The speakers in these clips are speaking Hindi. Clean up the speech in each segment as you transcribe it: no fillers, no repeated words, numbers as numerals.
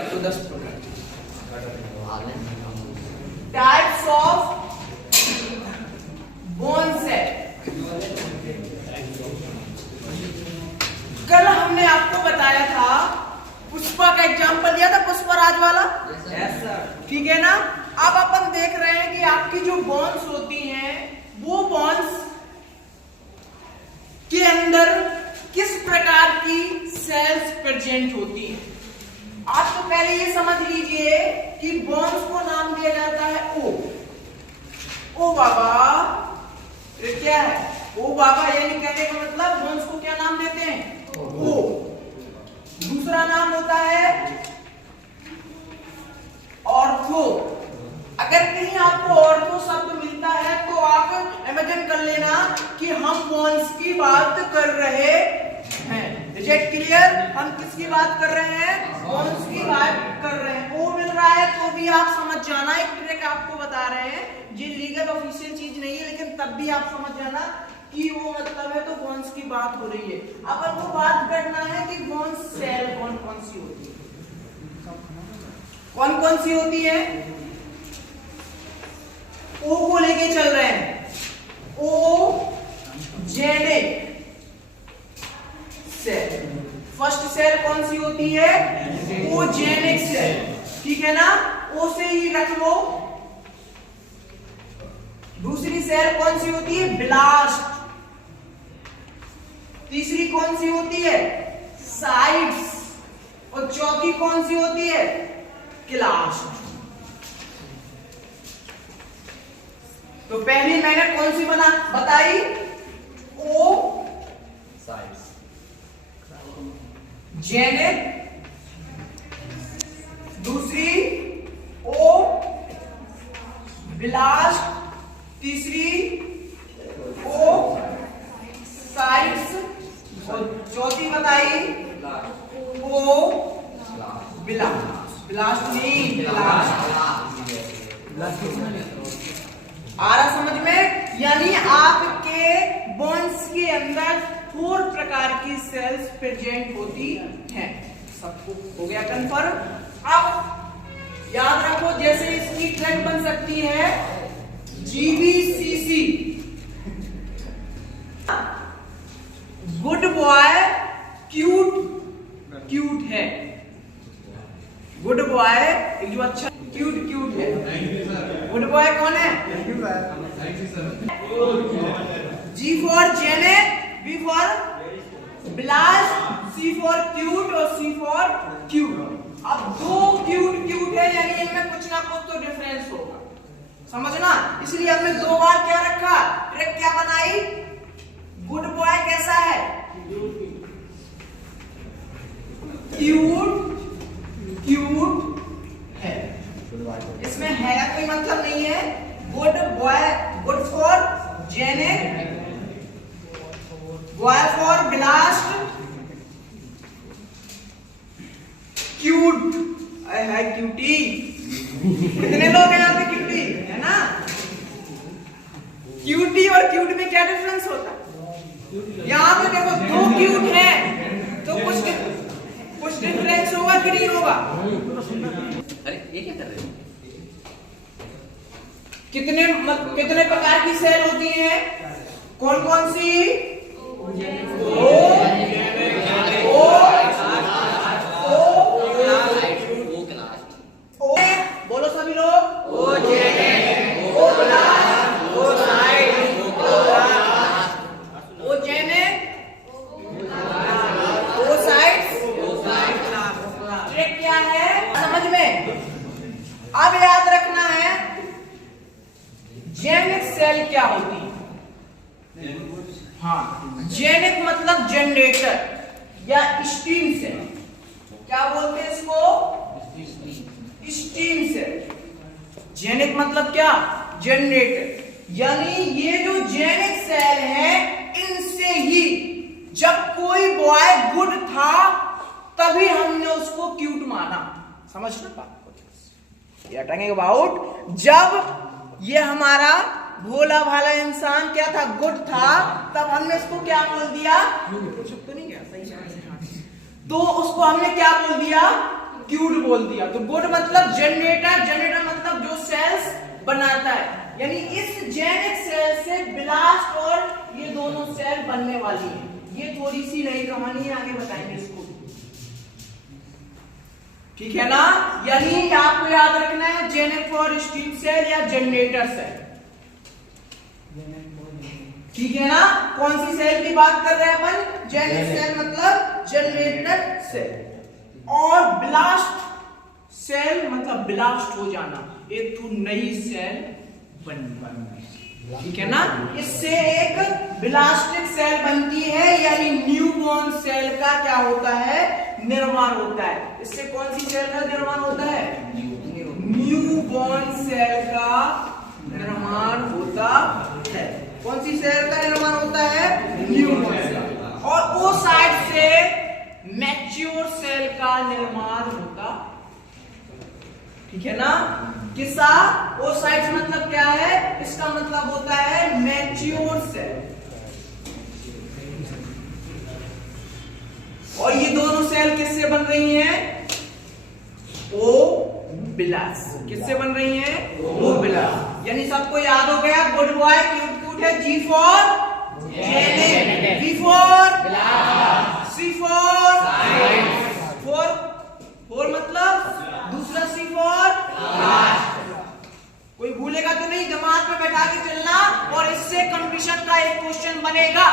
तो 10 प्रकार टाइप्स ऑफ बोन सेल। कल हमने आपको बताया था, पुष्पा का एग्जांपल दिया था, पुष्पराज वाला। यस सर, ठीक है ना। अब अपन देख रहे हैं कि आपकी जो बोन्स होती हैं वो बोन्स के अंदर किस प्रकार की सेल्स प्रेजेंट होती हैं। आप तो पहले ये समझ लीजिए कि बोन्स को नाम दिया जाता है ओ बाबा। ये क्या है ओ बाबा, यानी कहने का मतलब बोन्स को क्या नाम देते हैं, ओ। दूसरा नाम होता है ऑर्थो। अगर कहीं आपको ऑर्थो शब्द मिलता है तो आप इमेजिन कर लेना कि हम बोन्स की बात कर रहे हैं। Is it clear? हम किसकी बात कर रहे हैं, बोन्स की बात कर रहे हैं। ओ मिल रहा है तो भी आप समझ जाना, एक ट्रिक आपको बता रहे हैं, ये लीगल ऑफिशियल चीज नहीं है, लेकिन तब भी आप समझ जाना कि वो मतलब है तो बोन्स की बात हो रही है। अब आपको बात करना है कि बोन्स सेल कौन कौन सी होती है, कौन कौन सी होती है। ओ को लेके चल रहे हैं, ओ जेनिक सेल। फर्स्ट सेल कौन सी होती है, ओजेनिक सेल, ठीक है ना, ओ से ही रख लो। दूसरी सेल कौन सी होती है, ब्लास्ट। तीसरी कौन सी होती है, साइट्स। और चौथी कौन सी होती है, क्लास्ट। तो पहली मैंने कौन सी बताई, ओ साइट्स, जेनिक। दूसरी ओ ब्लास्ट। तीसरी ओ साइट्स। और चौथी बताई ओ ब्लास्ट। ब्लास्ट नहीं, आ रहा समझ में? यानी आपके बोन्स के अंदर 4 प्रकार की सेल्स प्रेजेंट होती हैं। सबको हो गया कंफर्म? अब याद रखो, जैसे इसकी ट्रेक बन सकती है जीबीसीसी, गुड बॉय क्यूट है। गुड बॉय जो अच्छा क्यूट है, गुड बॉय कौन है, G for genic, B for blast, C for cute और सी फॉर क्यूट। अब दो क्यूट है, यानी इनमें कुछ ना कुछ तो डिफरेंस होगा, समझना। इसलिए हमने 2 बार क्या रखा, ट्रिक क्या बनाई, गुड बॉय कैसा है, क्यूट है। इसमें है कोई मतलब नहीं है। Good boy, good photogenic, boy for blast, cute है क्यूटी। कितने लोग हैं यहाँ पे क्यूटी है ना? क्यूटी और क्यूट में क्या डिफरेंस होता है? यहाँ पे देखो 2 क्यूट हैं तो कुछ डिफरेंस होगा कि नहीं होगा? अरे ये क्या कर रहे हो? कितने प्रकार की सेल होती हैं, कौन कौन सी? बोलो सभी लोग, ओ जेनिक, ओ ब्लास्ट, ओ साइट, ओ जेनिक, ओ साइट्स, ट्रिक क्या है समझ में? अब याद रखना है जेनिक सेल क्या होती है। हाँ, जेनिक मतलब जनरेटर या स्टीम सेल। क्या बोलते हैं इसको, स्टीम सेल। जेनिक मतलब क्या, जनरेटर। यानी ये जो जेनिक सेल है, इनसे ही जब कोई बॉय गुड था तभी हमने उसको क्यूट माना। समझ रहे बात को? ये टॉकिंग अबाउट जब ये हमारा भोला भाला इंसान क्या था, गुड था, तब हमने इसको क्या बोल दिया, तो नहीं गया सही से, तो उसको हमने क्या बोल दिया, क्यूट बोल दिया। तो गुड मतलब जनरेटर, जनरेटर मतलब जो सेल्स बनाता है, यानी इस जेनिक सेल से ब्लास्ट और ये दोनों सेल बनने वाली है। ये थोड़ी सी नई कहानी है, आगे बताएंगे इसको, ठीक है ना। यानी आपको याद रखना है जेनिक फॉर स्टीम सेल या जनरेटर सेल, ठीक है ना। कौन सी सेल की बात कर रहे हैं अपन? जेनिक सेल मतलब जनरेटर सेल। और ब्लास्ट सेल मतलब ब्लास्ट हो जाना, एक तो नई सेल बनना, ठीक है ना। इससे एक ब्लास्टिक सेल बनती है, यानी न्यूबॉर्न सेल का क्या होता है? निर्माण होता है। इससे कौन सी सेल का निर्माण होता है? न्यूबॉर्न सेल का निर्माण होता है। कौन सी सेल का निर्माण होता है? Newborn cell. और वो साइड से मैच्योर सेल का निर्माण होता, ठीक है ना। किसा ओ साइड मतलब क्या है? इसका मतलब होता है मैच्योर सेल। और ये दोनों सेल किससे बन रही हैं? ओ ब्लास्ट। किससे बन रही हैं? ओ ब्लास्ट। यानी सबको याद हो गया, गुड बॉय क्यूट क्यूट है, G for genic, B for blast, C for science, for मतलब दूसरा सी फॉर ब्लास्ट। कोई भूलेगा तो नहीं, दिमाग में बैठा के चलना। और इससे कंपटीशन का एक क्वेश्चन बनेगा,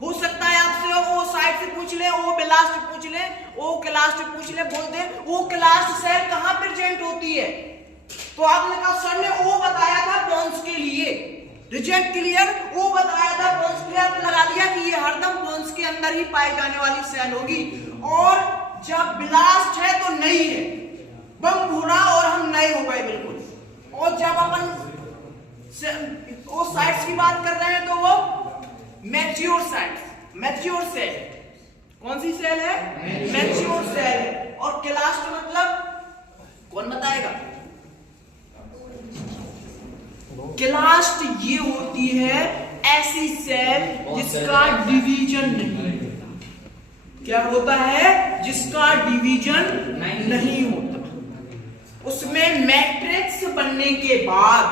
हो सकता है आपसे ओ साइड से पूछ ले, ओ ब्लास्ट पूछ ले, ओ क्लास्ट पूछ ले, बोल दे ओ क्लास्ट सेल कहां प्रेजेंट होती है? तो आपने कहा सर ने ओ बताया था बोन्स के लिए, रिजेक्ट क्लियर, ओ बताया था बोन्स के लिए, आपने लगा लिया कि ये हरदम बोन्स के अंदर ही पाई जाने वाली सेल होगी। और जब ब्लास्ट है तो नहीं है, बम फूटा और हम नए हो गए बिल्कुल। और जब अपन वो साइट्स की बात कर रहे हैं तो वो मैच्योर साइट्स, मैच्योर सेल। कौन सी सेल है? मैच्योर सेल है। और क्लास्ट मतलब कौन बताएगा? क्लास्ट ये होती है ऐसी सेल जिसका डिवीजन नहीं होता। क्या होता है? जिसका डिवीजन नहीं होता। उसमें मैट्रिक्स बनने के बाद,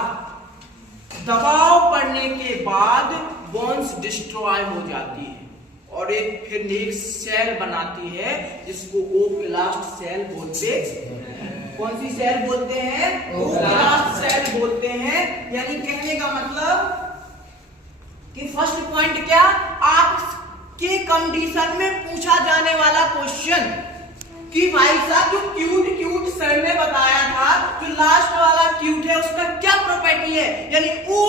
दबाव पड़ने के बाद बॉन्ड्स डिस्ट्रॉय हो जाती है और एक फिर एक सेल बनाती है जिसको ओ क्लास्ट सेल बोलते हैं। कौन सी सेल बोलते हैं? ओ क्लास्ट सेल बोलते हैं। यानी कहने का मतलब कि फर्स्ट पॉइंट क्या, आपके कंडीशन में पूछा जाने वाला क्वेश्चन कि भाई साहब जो क्यूट क्यूट सर ने बताया था, जो लास्ट वाला क्यूट है उसका क्या प्रॉपर्टी है, यानी ओ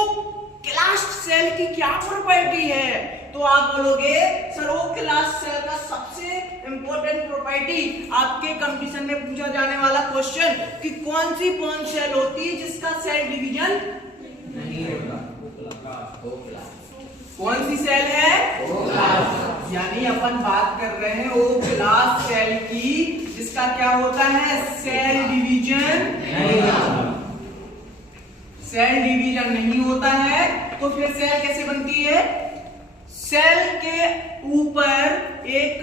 क्लास्ट सेल की क्या प्रॉपर्टी है? तो आप बोलोगे सर ओ क्लास्ट सेल का सबसे इंपॉर्टेंट प्रॉपर्टी, आपके कंपटीशन में पूछा जाने वाला क्वेश्चन कि कौन सी बॉन्ड सेल होती है जिसका सेल डिवीजन नहीं होता? कौन सी सेल है? ओ क्लास। यानी अपन बात कर रहे हैं ओ क्लास सेल की जिसका क्या होता है? सेल डिवीजन नहीं होता। सेल डिवीजन नहीं होता है तो फिर सेल कैसे बनती है? सेल के ऊपर एक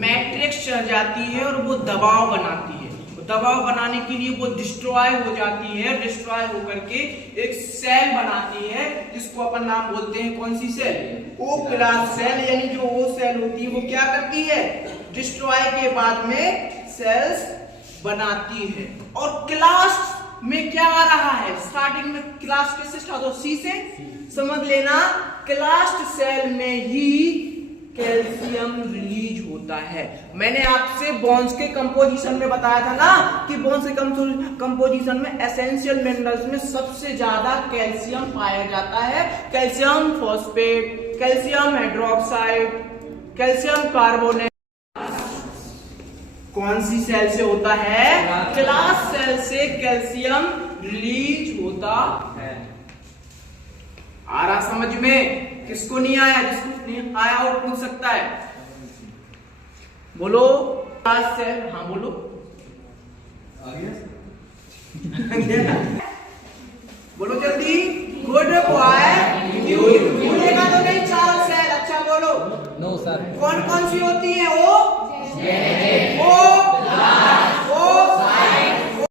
मैट्रिक्स चढ़ जाती है और वो दबाव बनाती है। दबाव बनाने के लिए वो डिस्ट्रॉय हो जाती है, डिस्ट्रॉय होकर के एक सेल बनाती है जिसको अपन नाम बोलते हैं कौन सी सेल? ओ क्लास सेल। यानी जो वो सेल होती है वो क्या करती है? डिस्ट्रॉय के बाद में सेल्स बनाती है। और क्लास में क्या आ रहा है? स्टार्टिंग में क्लास कैसे स्टार्ट हो? सी से समझ लेना। क्लास्ट सेल में ही कैल्शियम रिलीज होता है। मैंने आपसे बॉन्ड्स के कंपोजिशन में बताया था ना कि बॉन्ड्स के कंपोजिशन में एसेंशियल मिनरल्स में सबसे ज्यादा कैल्शियम पाया जाता है। Calcium phosphate, calcium hydroxide, calcium carbonate. कौन सी सेल से होता है? क्लास सेल से कैल्शियम रिलीज होता है। आ रहा समझ में? किसको नहीं आया? जिसको नहीं आया वो पूछ सकता है। बोलो क्लास सेल। हाँ बोलो। बोलो जल्दी। गुड बॉय भूलेगा तो नहीं। 4 सेल। अच्छा बोलो। No sir. कौन कौन सी होती है? वो